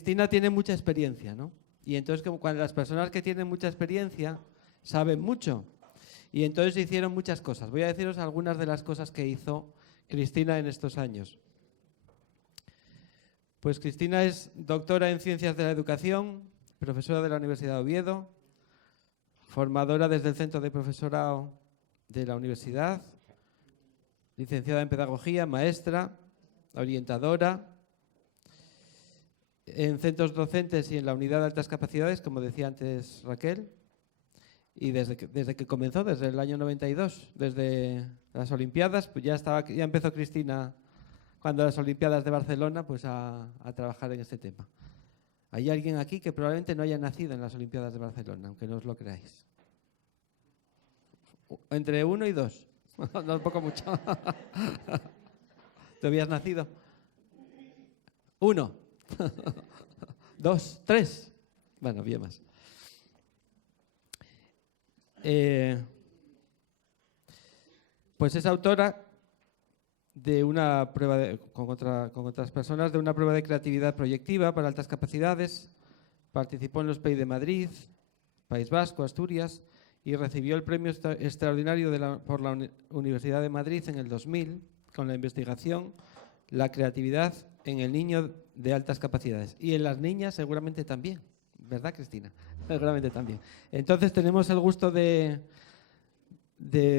Cristina tiene mucha experiencia, ¿no? Y entonces cuando las personas que tienen mucha experiencia saben mucho. Y entonces hicieron muchas cosas. Voy a deciros algunas de las cosas que hizo Cristina en estos años. Pues Cristina es doctora en Ciencias de la Educación, profesora de la Universidad de Oviedo, formadora desde el Centro de Profesorado de la Universidad, licenciada en Pedagogía, maestra, orientadora, en centros docentes y en la Unidad de Altas Capacidades, como decía antes Raquel, y desde que comenzó, desde el año 92, desde las Olimpiadas, pues ya empezó Cristina cuando las Olimpiadas de Barcelona, pues a trabajar en este tema. Hay alguien aquí que probablemente no haya nacido en las Olimpiadas de Barcelona, aunque no os lo creáis. Entre 1 y 2. No un poco mucho. ¿Tú habías nacido? 1. 2, 3. Bueno, bien más. Pues es autora de una prueba con otras personas de una prueba de creatividad proyectiva para altas capacidades. Participó en los PEI de Madrid, País Vasco, Asturias y recibió el premio extraordinario por la Universidad de Madrid en el 2000 con la investigación La creatividad en el niño de altas capacidades. Y en las niñas seguramente también, ¿verdad, Cristina? Seguramente también. Entonces tenemos el gusto de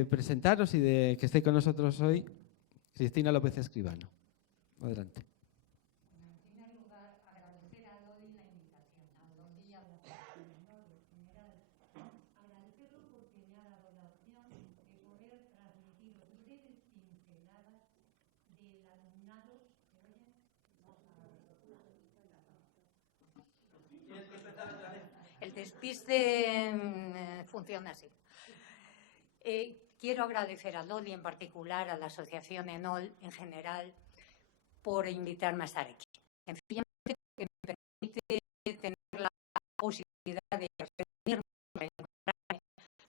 presentaros y de que esté con nosotros hoy Cristina López Escribano. Adelante. En primer lugar, agradecer a Loli la invitación. A Loli y a la Fundación en general. Agradecerlo porque me ha dado la opción de poder transmitir breves pinceladas del alumnado. ¿Se oye? El despiste funciona así. Quiero agradecer a Loli en particular, a la Asociación ENOL en general, por invitarme a estar aquí. Sencillamente porque me permite tener la posibilidad de reunirme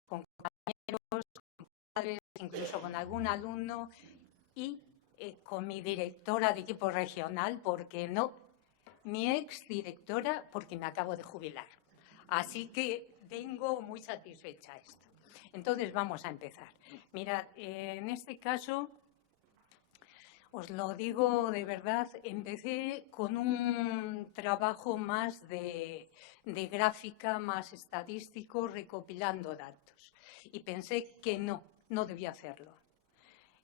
con compañeros, con padres, incluso con algún alumno y con mi directora de equipo regional, porque no, mi exdirectora, porque me acabo de jubilar. Así que vengo muy satisfecha a esto. Entonces vamos a empezar. Mirad, en este caso, os lo digo de verdad, empecé con un trabajo más de gráfica, más estadístico, recopilando datos. Y pensé que no debía hacerlo.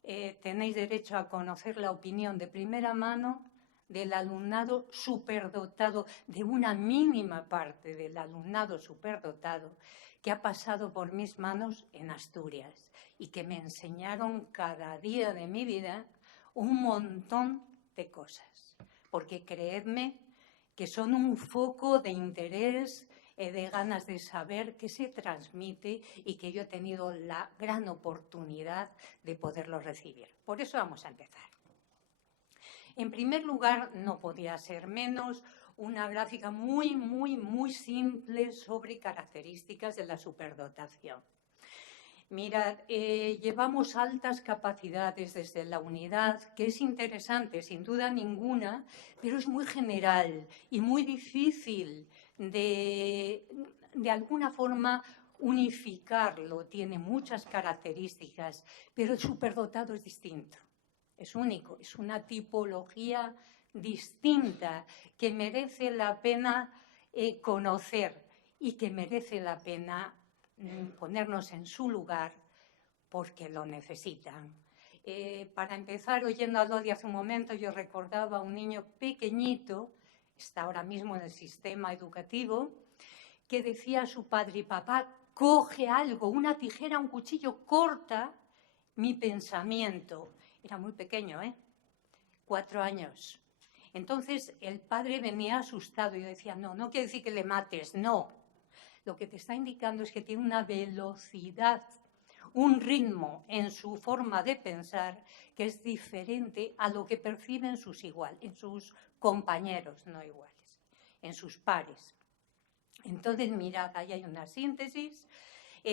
Tenéis derecho a conocer la opinión de primera mano del alumnado superdotado, de una mínima parte del alumnado superdotado que ha pasado por mis manos en Asturias y que me enseñaron cada día de mi vida un montón de cosas. Porque creedme que son un foco de interés, de ganas de saber que se transmite y que yo he tenido la gran oportunidad de poderlo recibir. Por eso vamos a empezar. En primer lugar, no podía ser menos una gráfica muy simple sobre características de la superdotación. Mirad, llevamos altas capacidades desde la unidad, que es interesante, sin duda ninguna, pero es muy general y muy difícil de alguna forma unificarlo. Tiene muchas características, pero el superdotado es distinto. Es único, es una tipología distinta que merece la pena conocer y que merece la pena ponernos en su lugar porque lo necesitan. Para empezar, oyendo a Loli hace un momento, yo recordaba a un niño pequeñito, está ahora mismo en el sistema educativo, que decía a su padre y papá, coge algo, una tijera, un cuchillo, corta mi pensamiento. Era muy pequeño, 4 años. Entonces el padre venía asustado y decía, no quiere decir que le mates, no. Lo que te está indicando es que tiene una velocidad, un ritmo en su forma de pensar que es diferente a lo que perciben sus en sus compañeros no iguales, en sus pares. Entonces, mirad, ahí hay una síntesis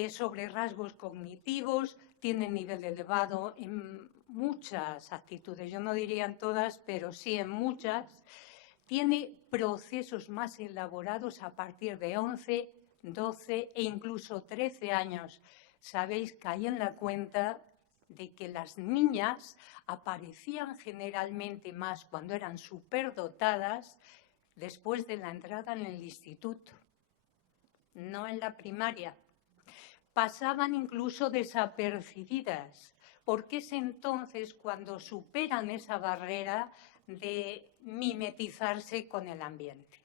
sobre rasgos cognitivos, tiene nivel elevado en muchas actitudes, yo no diría en todas, pero sí en muchas. tiene procesos más elaborados a partir de 11, 12 e incluso 13 años. Sabéis, caí en la cuenta de que las niñas aparecían generalmente más cuando eran superdotadas después de la entrada en el instituto, no en la primaria. Pasaban incluso desapercibidas, porque es entonces cuando superan esa barrera de mimetizarse con el ambiente.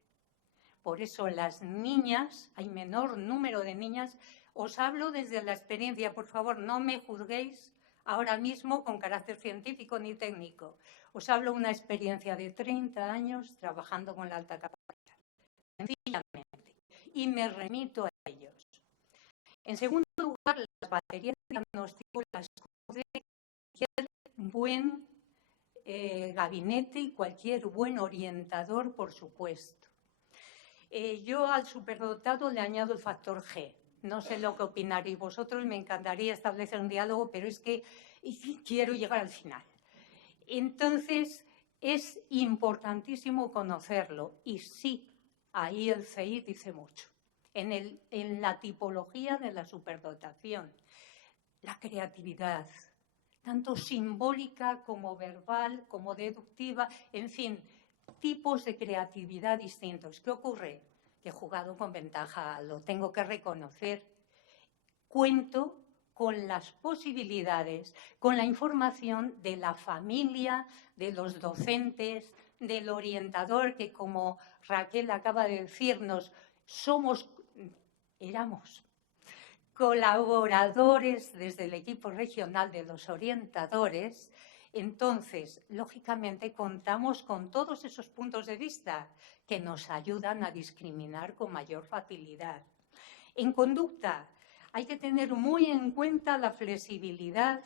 Por eso las niñas, hay menor número de niñas. Os hablo desde la experiencia, por favor, no me juzguéis ahora mismo con carácter científico ni técnico. Os hablo de una experiencia de 30 años trabajando con la alta capacidad, sencillamente, y me remito a ellos. En segundo lugar, las baterías de diagnóstico las conoce cualquier buen gabinete y cualquier buen orientador, por supuesto. Yo al superdotado le añado el factor G. No sé lo que opinaréis vosotros, me encantaría establecer un diálogo, pero es que quiero llegar al final. Entonces, es importantísimo conocerlo y sí, ahí el CEI dice mucho. En la tipología de la superdotación, la creatividad, tanto simbólica como verbal, como deductiva, en fin, tipos de creatividad distintos. ¿Qué ocurre? Que he jugado con ventaja, lo tengo que reconocer. Cuento con las posibilidades, con la información de la familia, de los docentes, del orientador, que como Raquel acaba de decirnos, éramos colaboradores desde el equipo regional de los orientadores. Entonces, lógicamente, contamos con todos esos puntos de vista que nos ayudan a discriminar con mayor facilidad. En conducta, hay que tener muy en cuenta la flexibilidad,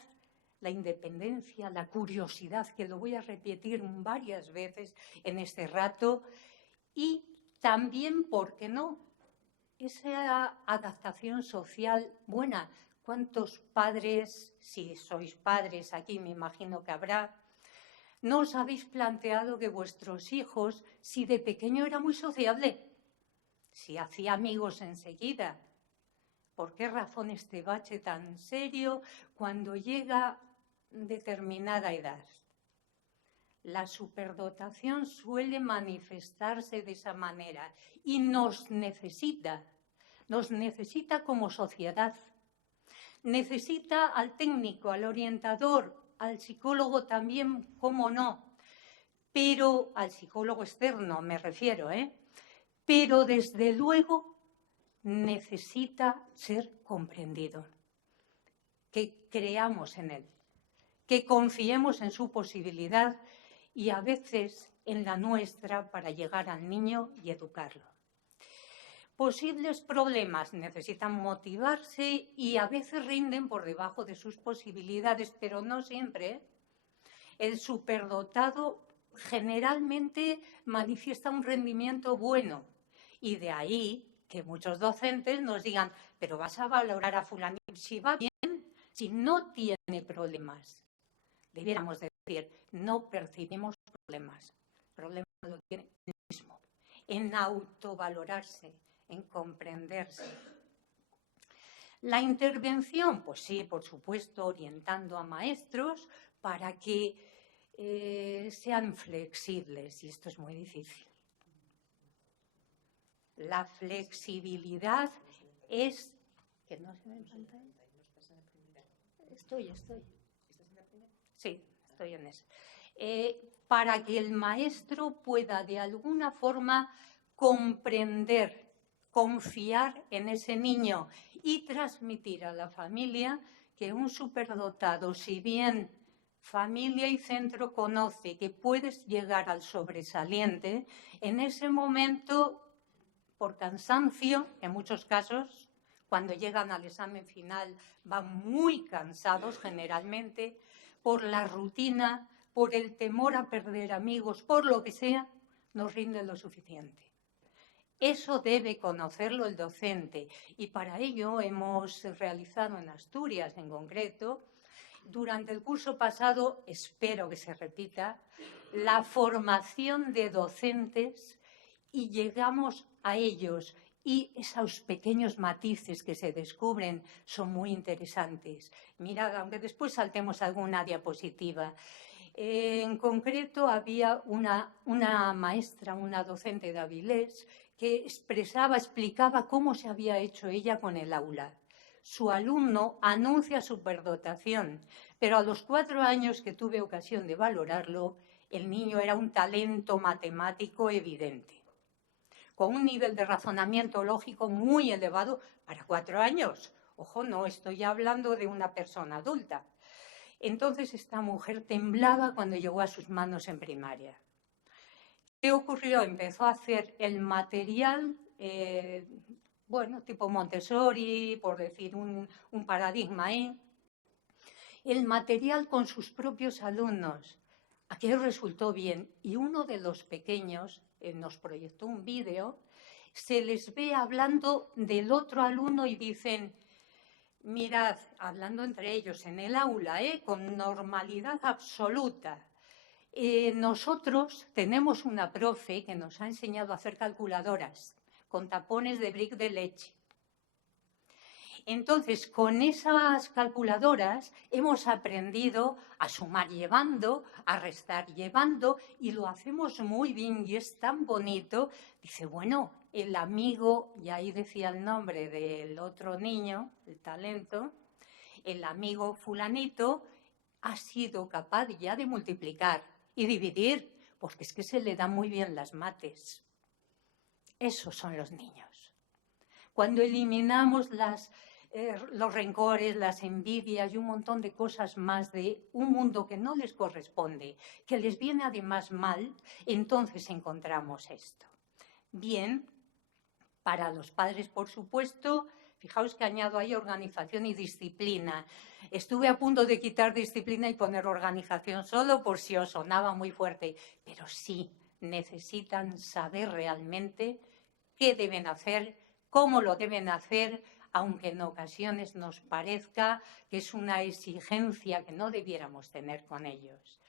la independencia, la curiosidad, que lo voy a repetir varias veces en este rato, y también, ¿por qué no?, esa adaptación social buena. ¿Cuántos padres, si sois padres aquí, me imagino que habrá, no os habéis planteado que vuestros hijos, si de pequeño era muy sociable, si hacía amigos enseguida, ¿por qué razón este bache tan serio cuando llega determinada edad? La superdotación suele manifestarse de esa manera y nos necesita como sociedad. Necesita al técnico, al orientador, al psicólogo también, cómo no, pero al psicólogo externo me refiero, pero desde luego necesita ser comprendido, que creamos en él, que confiemos en su posibilidad y a veces en la nuestra para llegar al niño y educarlo. Posibles problemas necesitan motivarse y a veces rinden por debajo de sus posibilidades, pero no siempre. El superdotado generalmente manifiesta un rendimiento bueno y de ahí que muchos docentes nos digan, pero vas a valorar a fulanito si va bien, si no tiene problemas. Debiéramos decir, no percibimos problemas. Problemas lo tiene él mismo, en autovalorarse, en comprenderse. La intervención, pues sí, por supuesto, orientando a maestros para que sean flexibles, y esto es muy difícil. La flexibilidad es... ¿Que no se ve en pantalla? Estoy. Sí, estoy en eso. Para que el maestro pueda de alguna forma comprender, confiar en ese niño y transmitir a la familia que un superdotado, si bien familia y centro conoce que puedes llegar al sobresaliente, en ese momento, por cansancio, en muchos casos, cuando llegan al examen final van muy cansados generalmente, por la rutina, por el temor a perder amigos, por lo que sea, no rinden lo suficiente. Eso debe conocerlo el docente y para ello hemos realizado en Asturias en concreto, durante el curso pasado, espero que se repita, la formación de docentes y llegamos a ellos. Y esos pequeños matices que se descubren son muy interesantes. Mirad, aunque después saltemos alguna diapositiva. En concreto, había una maestra, una docente de Avilés, que explicaba cómo se había hecho ella con el aula. Su alumno anuncia superdotación, pero a los 4 años que tuve ocasión de valorarlo, el niño era un talento matemático evidente, con un nivel de razonamiento lógico muy elevado para 4 años. Ojo, no estoy hablando de una persona adulta. Entonces esta mujer temblaba cuando llegó a sus manos en primaria. ¿Qué ocurrió? Empezó a hacer el material, tipo Montessori, por decir un paradigma ahí, el material con sus propios alumnos. Aquello resultó bien y uno de los pequeños nos proyectó un vídeo, se les ve hablando del otro alumno y dicen: mirad, hablando entre ellos en el aula, con normalidad absoluta. Nosotros tenemos una profe que nos ha enseñado a hacer calculadoras con tapones de brick de leche. Entonces, con esas calculadoras hemos aprendido a sumar llevando, a restar llevando, y lo hacemos muy bien y es tan bonito. Dice, bueno, el amigo, y ahí decía el nombre del otro niño, el talento, el amigo fulanito ha sido capaz ya de multiplicar y dividir, porque es que se le dan muy bien las mates. Esos son los niños. Cuando eliminamos los rencores, las envidias y un montón de cosas más de un mundo que no les corresponde, que les viene además mal, entonces encontramos esto. Bien, para los padres, por supuesto, fijaos que añado ahí organización y disciplina. Estuve a punto de quitar disciplina y poner organización solo por si os sonaba muy fuerte, pero sí, necesitan saber realmente qué deben hacer, cómo lo deben hacer, aunque en ocasiones nos parezca que es una exigencia que no debiéramos tener con ellos.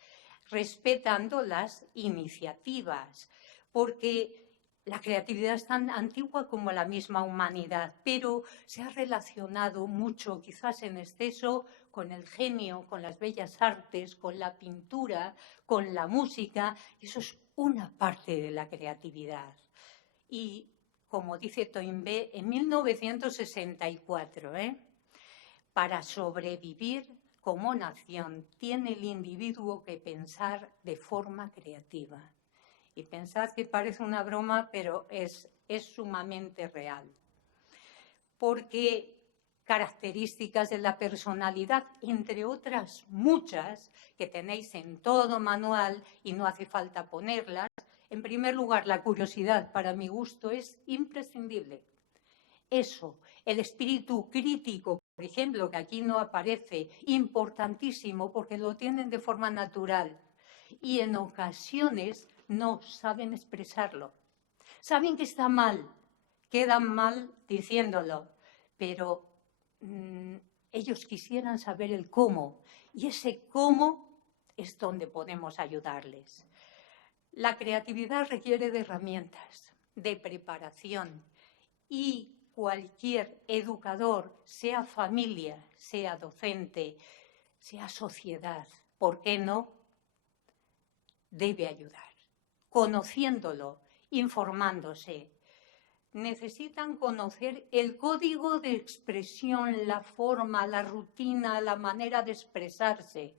Respetando las iniciativas, porque la creatividad es tan antigua como la misma humanidad, pero se ha relacionado mucho, quizás en exceso, con el genio, con las bellas artes, con la pintura, con la música. Eso es una parte de la creatividad. Y, como dice Toynbee, en 1964, para sobrevivir como nación, tiene el individuo que pensar de forma creativa. Y pensad que parece una broma, pero es sumamente real. Porque características de la personalidad, entre otras muchas, que tenéis en todo manual y no hace falta ponerlas. En primer lugar, la curiosidad, para mi gusto, es imprescindible. Eso, el espíritu crítico, por ejemplo, que aquí no aparece, importantísimo, porque lo tienen de forma natural. Y en ocasiones no saben expresarlo. Saben que está mal, quedan mal diciéndolo, pero ellos quisieran saber el cómo. Y ese cómo es donde podemos ayudarles. La creatividad requiere de herramientas, de preparación, y cualquier educador, sea familia, sea docente, sea sociedad, ¿por qué no?, debe ayudar, conociéndolo, informándose. Necesitan conocer el código de expresión, la forma, la rutina, la manera de expresarse,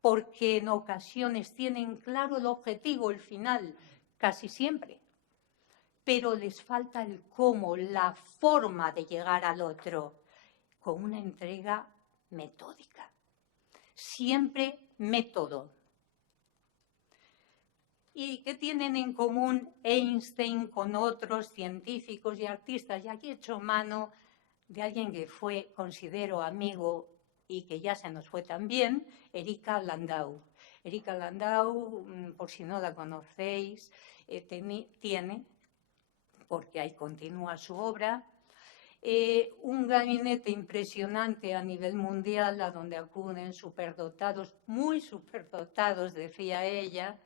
porque en ocasiones tienen claro el objetivo, el final, casi siempre, pero les falta el cómo, la forma de llegar al otro, con una entrega metódica. Siempre método. ¿Y qué tienen en común Einstein con otros científicos y artistas? Y aquí he hecho mano de alguien que fue, considero, amigo y que ya se nos fue también, Erika Landau. Erika Landau, por si no la conocéis, tiene, porque ahí continúa su obra, un gabinete impresionante a nivel mundial, a donde acuden superdotados, muy superdotados, decía ella,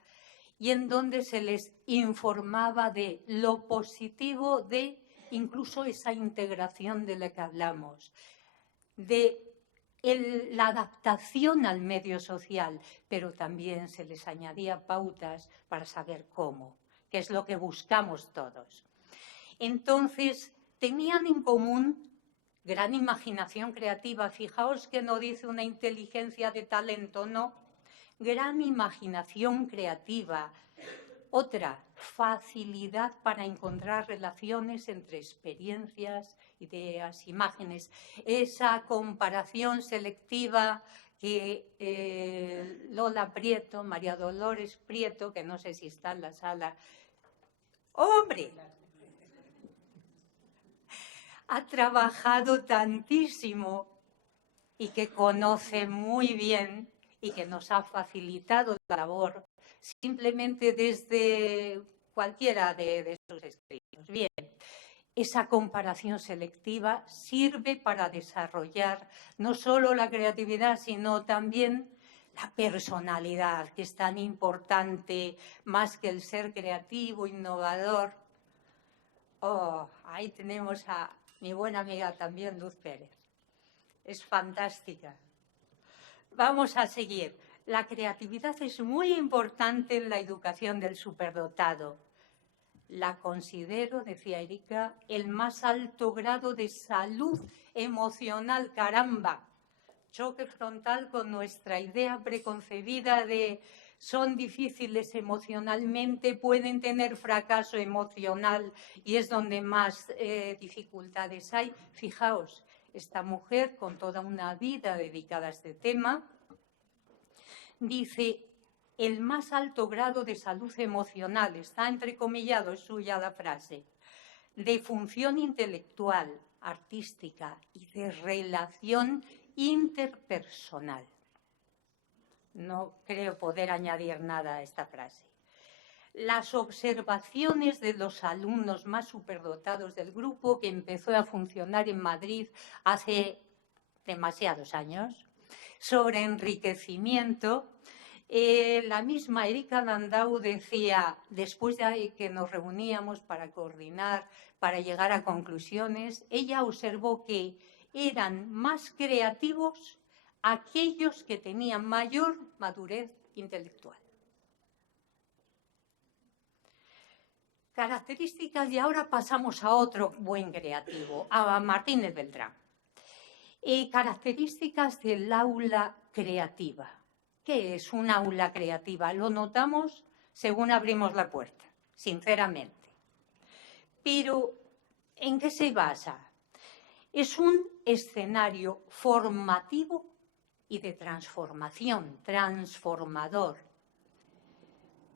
y en donde se les informaba de lo positivo de incluso esa integración de la que hablamos, de la adaptación al medio social, pero también se les añadía pautas para saber cómo, que es lo que buscamos todos. Entonces, tenían en común gran imaginación creativa. Fijaos que no dice una inteligencia de talento, no. Gran imaginación creativa. Otra, facilidad para encontrar relaciones entre experiencias, ideas, imágenes. Esa comparación selectiva que Lola Prieto, María Dolores Prieto, que no sé si está en la sala, ¡hombre!, ha trabajado tantísimo y que conoce muy bien y que nos ha facilitado la labor simplemente desde cualquiera de sus escritos. Bien, esa comparación selectiva sirve para desarrollar no solo la creatividad, sino también la personalidad, que es tan importante, más que el ser creativo, innovador. Oh, ahí tenemos a mi buena amiga también, Luz Pérez. Es fantástica. Vamos a seguir. La creatividad es muy importante en la educación del superdotado. La considero, decía Erika, el más alto grado de salud emocional. Caramba, choque frontal con nuestra idea preconcebida de son difíciles emocionalmente, pueden tener fracaso emocional y es donde más dificultades hay. Fijaos, esta mujer, con toda una vida dedicada a este tema, dice el más alto grado de salud emocional, está entrecomillado, es suya la frase, de función intelectual, artística y de relación interpersonal. No creo poder añadir nada a esta frase. Las observaciones de los alumnos más superdotados del grupo, que empezó a funcionar en Madrid hace demasiados años, sobre enriquecimiento, la misma Erika Landau decía, después de que nos reuníamos para coordinar, para llegar a conclusiones, ella observó que eran más creativos aquellos que tenían mayor madurez intelectual. Características, y ahora pasamos a otro buen creativo, a Martínez Beltrán. Características del aula creativa. ¿Qué es un aula creativa? Lo notamos según abrimos la puerta, sinceramente. Pero, ¿en qué se basa? Es un escenario formativo y de transformación, transformador,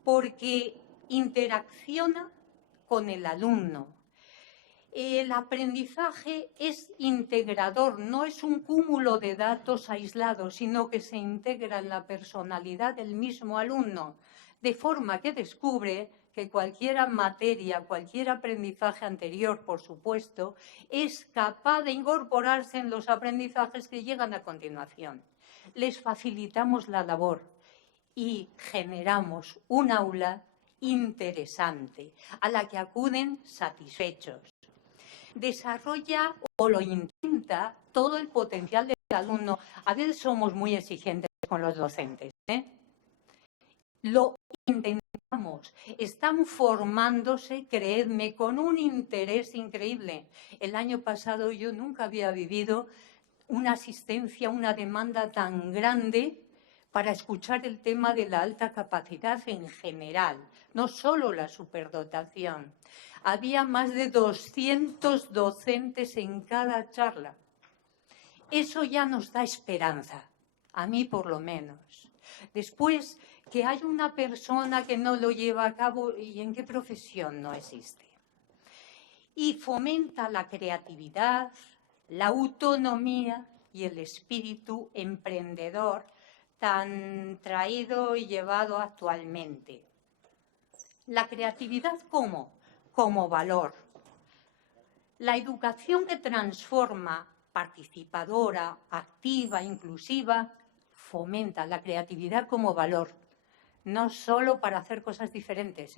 porque interacciona con el alumno. El aprendizaje es integrador, no es un cúmulo de datos aislados, sino que se integra en la personalidad del mismo alumno, de forma que descubre que cualquier materia, cualquier aprendizaje anterior, por supuesto, es capaz de incorporarse en los aprendizajes que llegan a continuación. Les facilitamos la labor y generamos un aula interesante a la que acuden satisfechos. Desarrolla o lo intenta todo el potencial del alumno. A veces somos muy exigentes con los docentes, Lo intentamos. Están formándose, creedme, con un interés increíble. El año pasado yo nunca había vivido una asistencia, una demanda tan grande para escuchar el tema de la alta capacidad en general, no solo la superdotación. Había más de 200 docentes en cada charla. Eso ya nos da esperanza, a mí por lo menos. Después, que hay una persona que no lo lleva a cabo, ¿y en qué profesión no existe? Y fomenta la creatividad, la autonomía y el espíritu emprendedor tan traído y llevado actualmente. La creatividad como valor. La educación que transforma, participadora, activa, inclusiva, fomenta la creatividad como valor. no solo para hacer cosas diferentes,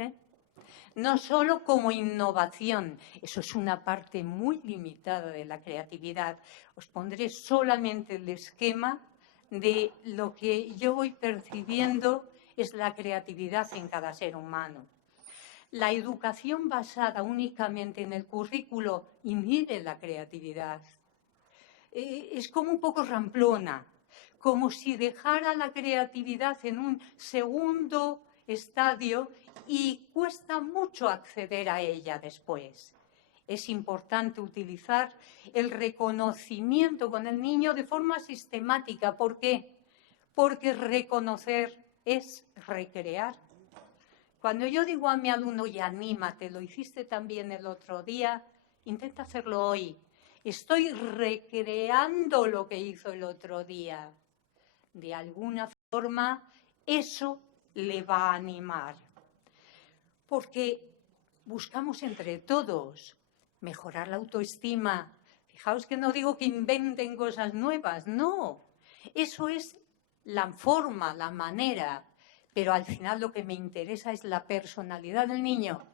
no solo como innovación, eso es una parte muy limitada de la creatividad. Os pondré solamente el esquema de lo que yo voy percibiendo es la creatividad en cada ser humano. La educación basada únicamente en el currículo inhibe la creatividad. Es como un poco ramplona, como si dejara la creatividad en un segundo estadio y cuesta mucho acceder a ella después. Es importante utilizar el reconocimiento con el niño de forma sistemática. ¿Por qué? Porque reconocer es recrear. Cuando yo digo a mi alumno, y anímate, lo hiciste también el otro día, intenta hacerlo hoy. Estoy recreando lo que hizo el otro día. De alguna forma, eso le va a animar. Porque buscamos entre todos mejorar la autoestima. Fijaos que no digo que inventen cosas nuevas, no. Eso es la forma, la manera. Pero al final lo que me interesa es la personalidad del niño.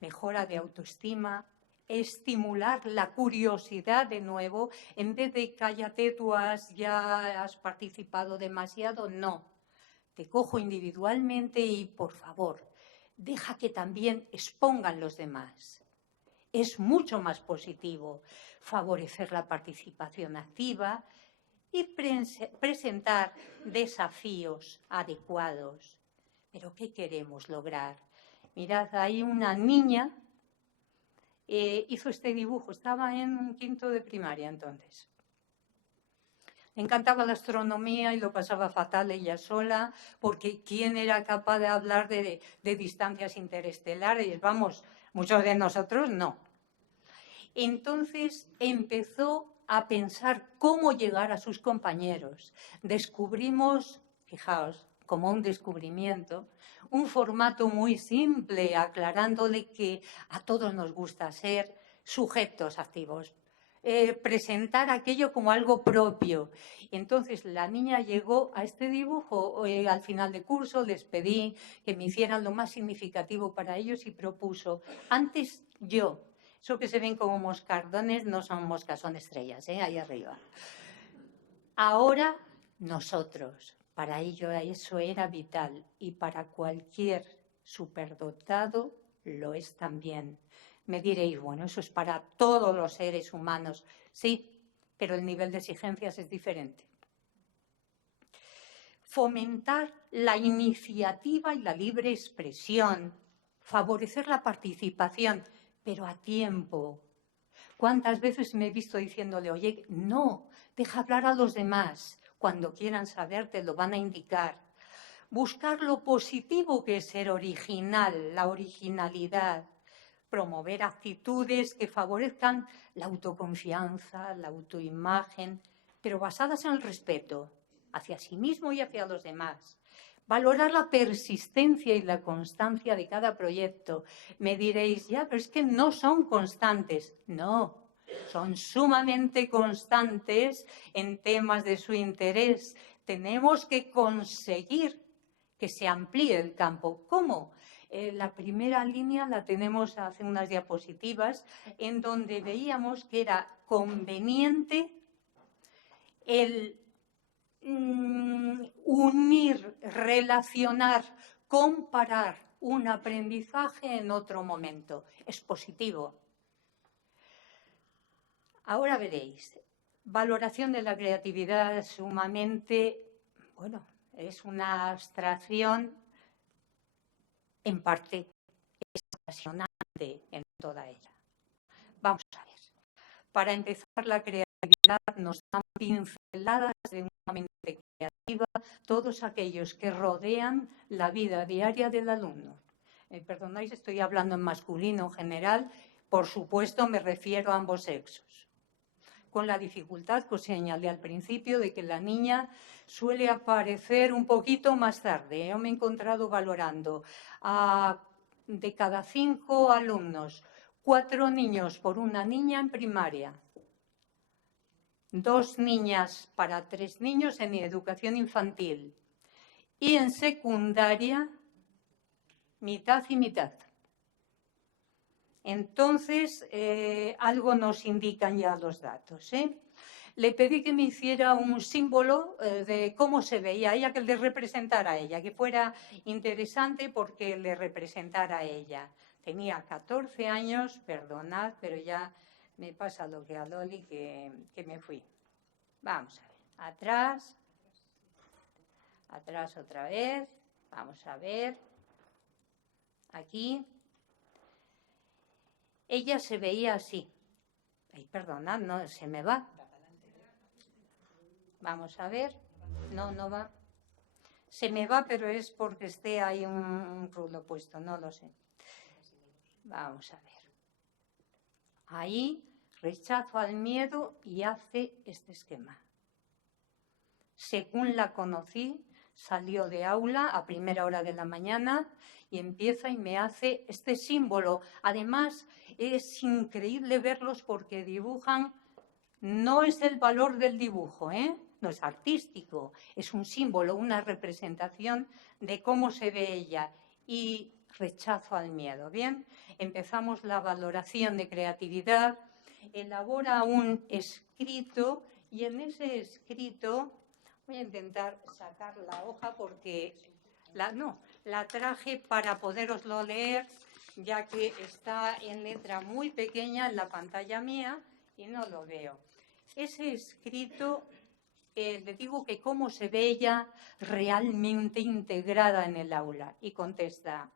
Mejora de autoestima, estimular la curiosidad de nuevo, en vez de cállate, tú ya has participado demasiado, no. Te cojo individualmente y, por favor, deja que también expongan los demás. Es mucho más positivo favorecer la participación activa y presentar desafíos adecuados. ¿Pero qué queremos lograr? Mirad, hay una niña, hizo este dibujo, estaba en quinto de primaria entonces. Le encantaba la astronomía y lo pasaba fatal ella sola, porque ¿quién era capaz de hablar de distancias interestelares? Vamos, muchos de nosotros no. Entonces empezó a pensar cómo llegar a sus compañeros. Descubrimos, fijaos, como un descubrimiento, un formato muy simple, aclarándole que a todos nos gusta ser sujetos activos, presentar aquello como algo propio. Entonces la niña llegó a este dibujo al final de curso, les pedí que me hicieran lo más significativo para ellos y propuso, antes yo, eso que se ven como moscardones no son moscas, son estrellas, ahí arriba. Ahora nosotros, para ello eso era vital y para cualquier superdotado lo es también. Me diréis, bueno, eso es para todos los seres humanos. Sí, pero el nivel de exigencias es diferente. Fomentar la iniciativa y la libre expresión, favorecer la participación, pero a tiempo. ¿Cuántas veces me he visto diciéndole, oye, no, deja hablar a los demás? Cuando quieran saber te lo van a indicar. Buscar lo positivo que es ser original, la originalidad. Promover actitudes que favorezcan la autoconfianza, la autoimagen, pero basadas en el respeto hacia sí mismo y hacia los demás. Valorar la persistencia y la constancia de cada proyecto. Me diréis, ya, pero es que no son constantes. No, son sumamente constantes en temas de su interés. Tenemos que conseguir que se amplíe el campo. ¿Cómo? La primera línea la tenemos hace unas diapositivas en donde veíamos que era conveniente el unir, relacionar, comparar un aprendizaje en otro momento. Es positivo. Ahora veréis, valoración de la creatividad sumamente, bueno, es una abstracción en parte es apasionante en toda ella. Vamos a ver. Para empezar, la creatividad nos da pinceladas de una mente creativa, todos aquellos que rodean la vida diaria del alumno. Perdonáis, estoy hablando en masculino general, por supuesto me refiero a ambos sexos. Con la dificultad que os señalé al principio de que la niña suele aparecer un poquito más tarde. Yo me he encontrado valorando de cada 5 alumnos, 4 niños por una niña en primaria, 2 niñas para 3 niños en educación infantil. Y en secundaria, mitad y mitad. Entonces, algo nos indican ya los datos, Le pedí que me hiciera un símbolo de cómo se veía ella, que le representara a ella, que fuera interesante porque le representara a ella. Tenía 14 años, perdonad, pero ya me pasa lo que a Loli, que me fui. Vamos a ver, atrás otra vez, vamos a ver, aquí. Ella se veía así. Ay, perdonad, no, se me va. Vamos a ver. No va. Se me va, pero es porque esté ahí un rulo puesto, no lo sé. Vamos a ver. Ahí, rechazo al miedo y hace este esquema. Según la conocí, salió de aula a primera hora de la mañana y empieza y me hace este símbolo. Además, es increíble verlos porque dibujan, no es el valor del dibujo, no es artístico, es un símbolo, una representación de cómo se ve ella. Y rechazo al miedo. Bien, empezamos la valoración de creatividad, elabora un escrito y en ese escrito voy a intentar sacar la hoja porque la traje para poderoslo leer, ya que está en letra muy pequeña en la pantalla mía y no lo veo. Ese escrito, le digo que cómo se ve ella realmente integrada en el aula. Y contesta: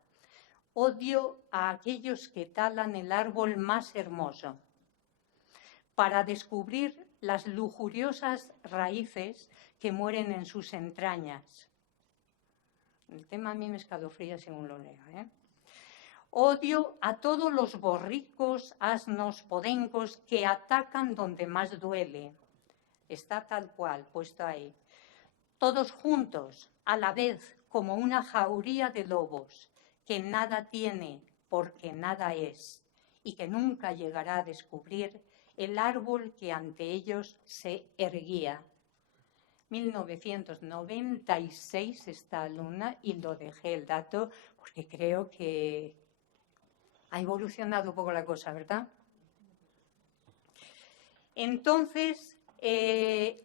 odio a aquellos que talan el árbol más hermoso para descubrir las lujuriosas raíces que mueren en sus entrañas. El tema a mí me escalofría según lo leo, Odio a todos los borricos, asnos, podencos que atacan donde más duele. Está tal cual, puesto ahí. Todos juntos, a la vez, como una jauría de lobos, que nada tiene porque nada es, y que nunca llegará a descubrir el árbol que ante ellos se erguía. 1996 esta alumna, y lo dejé el dato porque creo que ha evolucionado un poco la cosa, ¿verdad? Entonces,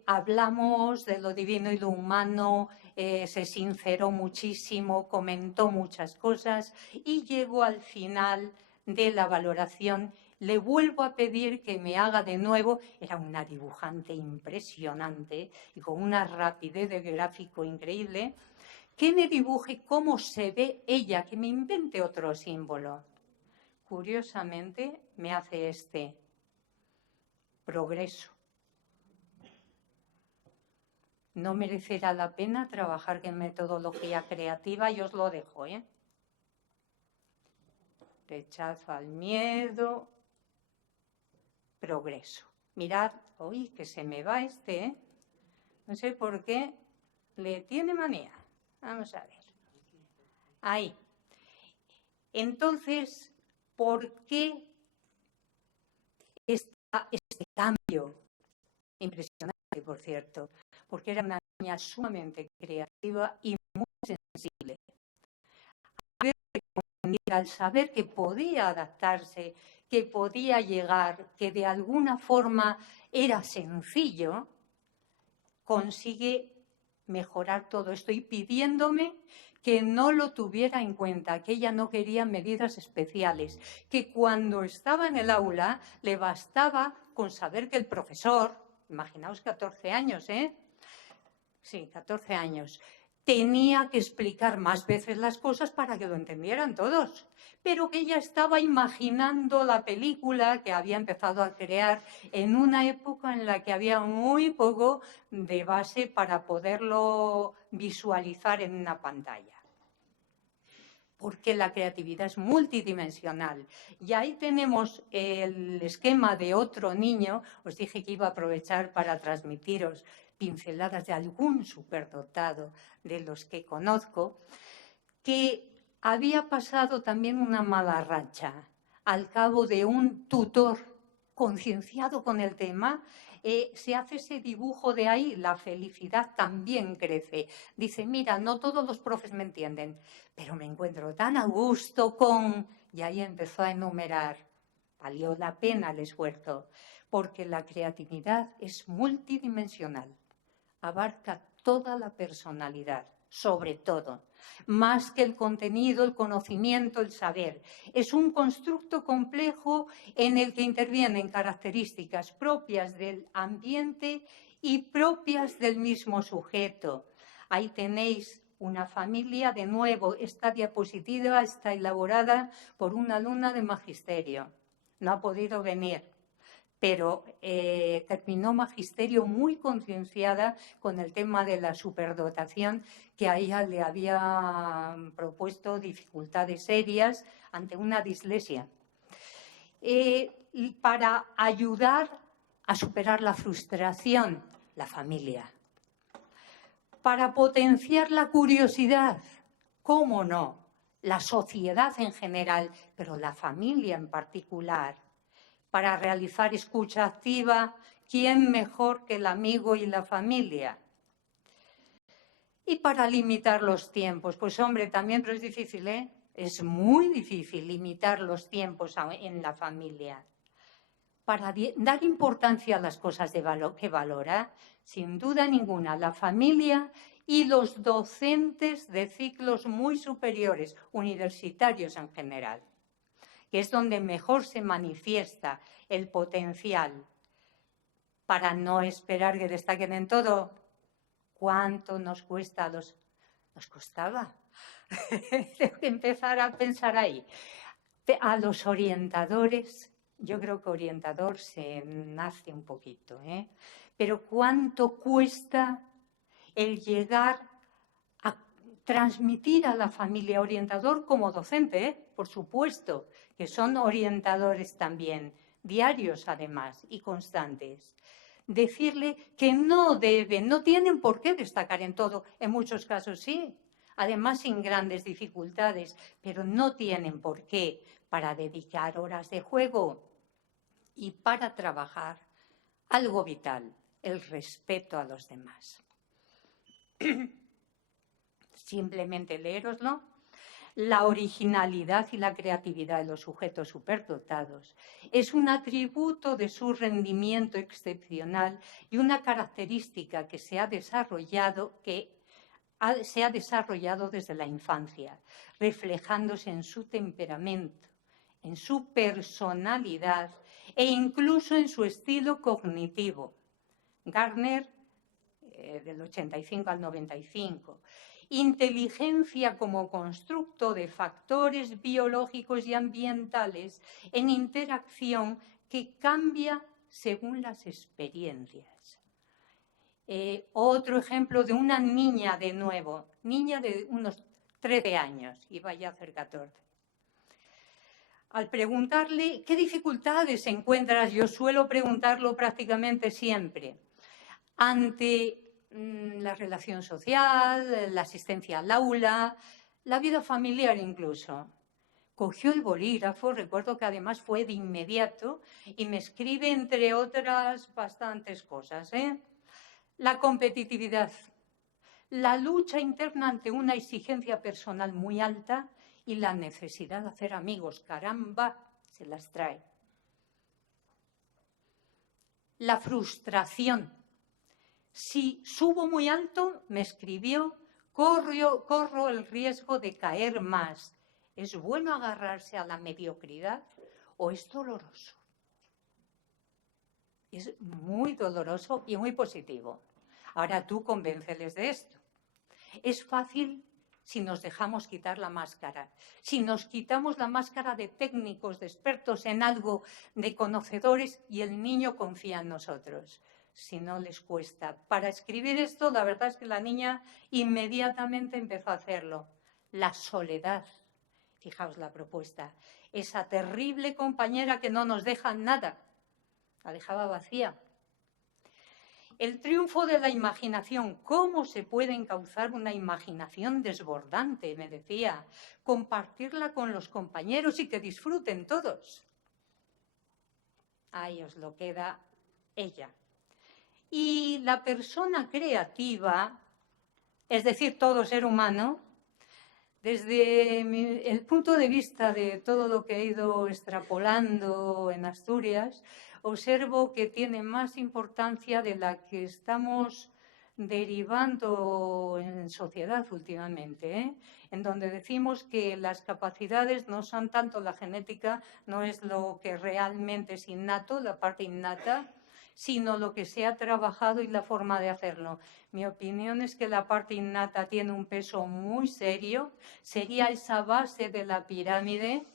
hablamos de lo divino y lo humano, se sinceró muchísimo, comentó muchas cosas y llegó al final de la valoración. Le vuelvo a pedir que me haga de nuevo, era una dibujante impresionante y con una rapidez de gráfico increíble, que me dibuje cómo se ve ella, que me invente otro símbolo. Curiosamente, me hace este: progreso. No merecerá la pena trabajar en metodología creativa y os lo dejo, Rechazo al miedo, progreso. Mirad, uy, que se me va este, No sé por qué le tiene manía. Vamos a ver. Ahí. Entonces, ¿por qué este cambio? Impresionante, por cierto, porque era una niña sumamente creativa y muy sensible. Al saber que podía adaptarse, que podía llegar, que de alguna forma era sencillo, consigue mejorar todo esto y pidiéndome que no lo tuviera en cuenta, que ella no quería medidas especiales, que cuando estaba en el aula le bastaba con saber que el profesor, imaginaos 14 años, Sí, 14 años. Tenía que explicar más veces las cosas para que lo entendieran todos, pero que ella estaba imaginando la película que había empezado a crear en una época en la que había muy poco de base para poderlo visualizar en una pantalla. Porque la creatividad es multidimensional. Y ahí tenemos el esquema de otro niño. Os dije que iba a aprovechar para transmitiros pinceladas de algún superdotado de los que conozco, que había pasado también una mala racha al cabo de un tutor concienciado con el tema, se hace ese dibujo de ahí, la felicidad también crece. Dice, mira, no todos los profes me entienden, pero me encuentro tan a gusto con... Y ahí empezó a enumerar. Valió la pena el esfuerzo, porque la creatividad es multidimensional, abarca toda la personalidad, sobre todo, más que el contenido, el conocimiento, el saber. Es un constructo complejo en el que intervienen características propias del ambiente y propias del mismo sujeto. Ahí tenéis una familia, de nuevo, esta diapositiva está elaborada por una alumna de magisterio. No ha podido venir, pero terminó magisterio muy concienciada con el tema de la superdotación, que a ella le había propuesto dificultades serias ante una dislexia. Para ayudar a superar la frustración, la familia. Para potenciar la curiosidad, ¿cómo no? La sociedad en general, pero la familia en particular. Para realizar escucha activa, ¿quién mejor que el amigo y la familia? Y para limitar los tiempos, pues hombre, también, pero es difícil, ¿eh? Es muy difícil limitar los tiempos en la familia. Para dar importancia a las cosas que valora, sin duda ninguna, la familia y los docentes de ciclos muy superiores, universitarios en general, que es donde mejor se manifiesta el potencial. Para no esperar que destaquen en todo, ¿cuánto nos cuesta a los... Nos costaba empezar a pensar ahí. A los orientadores, yo creo que orientador se nace un poquito, ¿eh? Pero ¿cuánto cuesta el llegar a transmitir a la familia orientador como docente, por supuesto, que son orientadores también, diarios además y constantes? Decirle que no deben, no tienen por qué destacar en todo, en muchos casos sí, además sin grandes dificultades, pero no tienen por qué, para dedicar horas de juego y para trabajar algo vital, el respeto a los demás. Simplemente leéroslo. La originalidad y la creatividad de los sujetos superdotados es un atributo de su rendimiento excepcional y una característica que se ha desarrollado desde la infancia, reflejándose en su temperamento, en su personalidad e incluso en su estilo cognitivo. Gardner, del 85 al 95. Inteligencia como constructo de factores biológicos y ambientales en interacción que cambia según las experiencias. Otro ejemplo de una niña, de nuevo, niña de unos 13 años, iba ya a hacer 14. Al preguntarle qué dificultades encuentras, yo suelo preguntarlo prácticamente siempre, ante la relación social, la asistencia al aula, la vida familiar incluso. Cogió el bolígrafo, recuerdo que además fue de inmediato, y me escribe, entre otras, bastantes cosas, La competitividad, la lucha interna ante una exigencia personal muy alta y la necesidad de hacer amigos. Caramba, se las trae. La frustración. Si subo muy alto, me escribió, corro el riesgo de caer más. ¿Es bueno agarrarse a la mediocridad o es doloroso? Es muy doloroso y muy positivo. Ahora tú convénceles de esto. Es fácil si nos dejamos quitar la máscara. Si nos quitamos la máscara de técnicos, de expertos en algo, de conocedores, y el niño confía en nosotros. Si no les cuesta. Para escribir esto, la verdad es que la niña inmediatamente empezó a hacerlo. La soledad. Fijaos la propuesta. Esa terrible compañera que no nos deja nada. La dejaba vacía. El triunfo de la imaginación. ¿Cómo se puede encauzar una imaginación desbordante? Me decía. Compartirla con los compañeros y que disfruten todos. Ahí os lo queda ella. Y la persona creativa, es decir, todo ser humano, desde el punto de vista de todo lo que he ido extrapolando en Asturias, observo que tiene más importancia de la que estamos derivando en sociedad últimamente, ¿eh? En donde decimos que las capacidades no son tanto la genética, no es lo que realmente es innato, la parte innata, sino lo que se ha trabajado y la forma de hacerlo. Mi opinión es que la parte innata tiene un peso muy serio, sería esa base de la pirámide,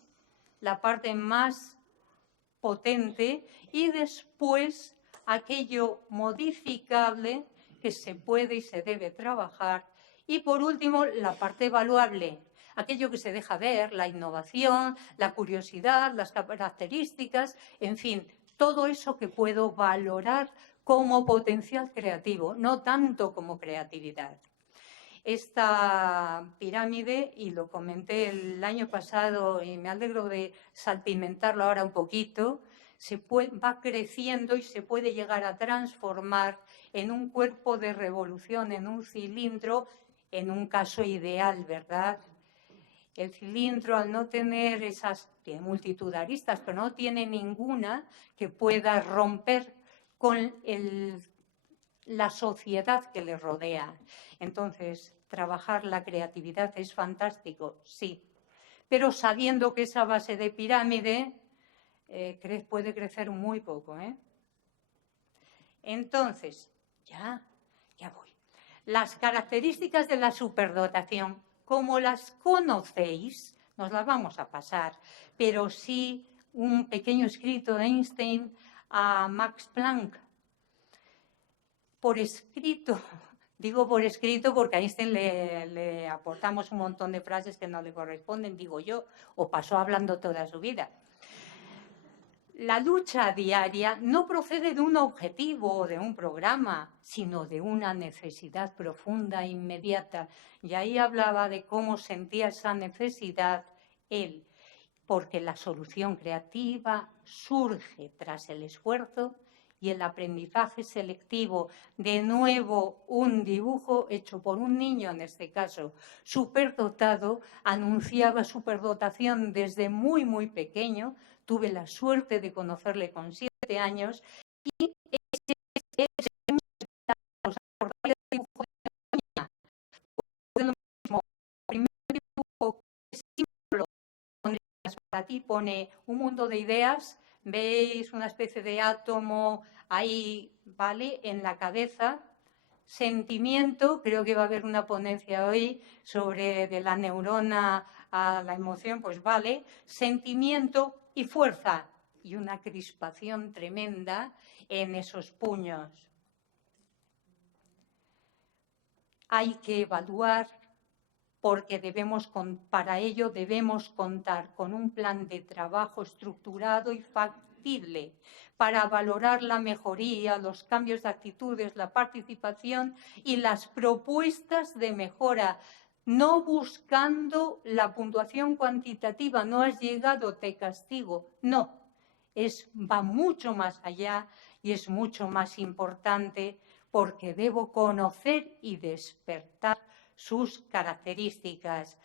la parte más potente, y después aquello modificable que se puede y se debe trabajar. Y por último, la parte evaluable, aquello que se deja ver, la innovación, la curiosidad, las características, en fin, todo eso que puedo valorar como potencial creativo, no tanto como creatividad. Esta pirámide, y lo comenté el año pasado y me alegro de salpimentarlo ahora un poquito, va creciendo y se puede llegar a transformar en un cuerpo de revolución, en un cilindro, en un caso ideal, ¿verdad? El cilindro, al no tener esas, tiene multitud de aristas, pero no tiene ninguna que pueda romper con la sociedad que le rodea. Entonces, trabajar la creatividad es fantástico, sí, pero sabiendo que esa base de pirámide puede crecer muy poco, ¿eh? Entonces, ya voy. Las características de la superdotación, como las conocéis, nos las vamos a pasar, pero sí un pequeño escrito de Einstein a Max Planck, por escrito. Digo por escrito porque a Einstein le aportamos un montón de frases que no le corresponden, digo yo, o pasó hablando toda su vida. La lucha diaria no procede de un objetivo o de un programa, sino de una necesidad profunda e inmediata. Y ahí hablaba de cómo sentía esa necesidad él, porque la solución creativa surge tras el esfuerzo y el aprendizaje selectivo. De nuevo, un dibujo hecho por un niño, en este caso superdotado, anunciaba superdotación desde muy, muy pequeño. Tuve la suerte de conocerle con 7 años y ese dibujo de lo mismo. El primer dibujo símbolo para ti pone un mundo de ideas, veis una especie de átomo ahí, ¿vale? En la cabeza. Sentimiento, creo que va a haber una ponencia hoy sobre de la neurona a la emoción, pues vale. Sentimiento y fuerza, y una crispación tremenda en esos puños. Hay que evaluar, porque para ello debemos contar con un plan de trabajo estructurado y factible para valorar la mejoría, los cambios de actitudes, la participación y las propuestas de mejora, no buscando la puntuación cuantitativa. No has llegado, te castigo. No, va mucho más allá y es mucho más importante, porque debo conocer y despertar sus características.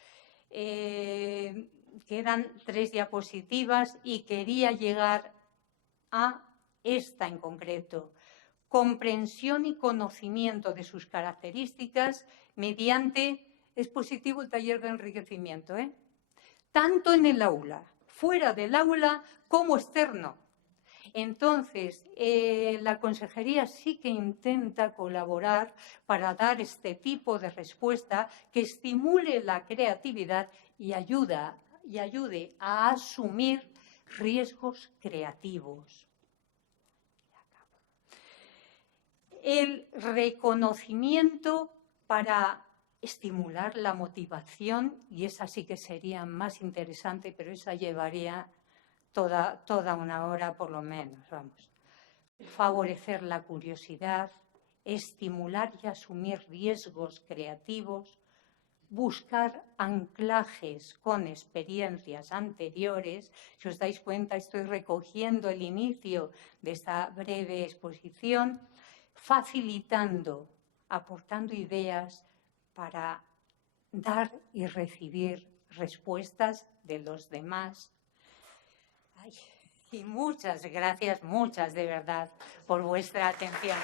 Quedan 3 diapositivas y quería llegar a esta en concreto. Comprensión y conocimiento de sus características mediante, es positivo el taller de enriquecimiento, tanto en el aula, fuera del aula, como externo. Entonces, la consejería sí que intenta colaborar para dar este tipo de respuesta que estimule la creatividad y ayude a asumir riesgos creativos. El reconocimiento para estimular la motivación, y esa sí que sería más interesante, pero esa llevaría toda una hora por lo menos, vamos. Favorecer la curiosidad, estimular y asumir riesgos creativos, buscar anclajes con experiencias anteriores. Si os dais cuenta, estoy recogiendo el inicio de esta breve exposición. facilitando, aportando ideas para dar y recibir respuestas de los demás. Ay, y muchas gracias, muchas de verdad, por vuestra atención.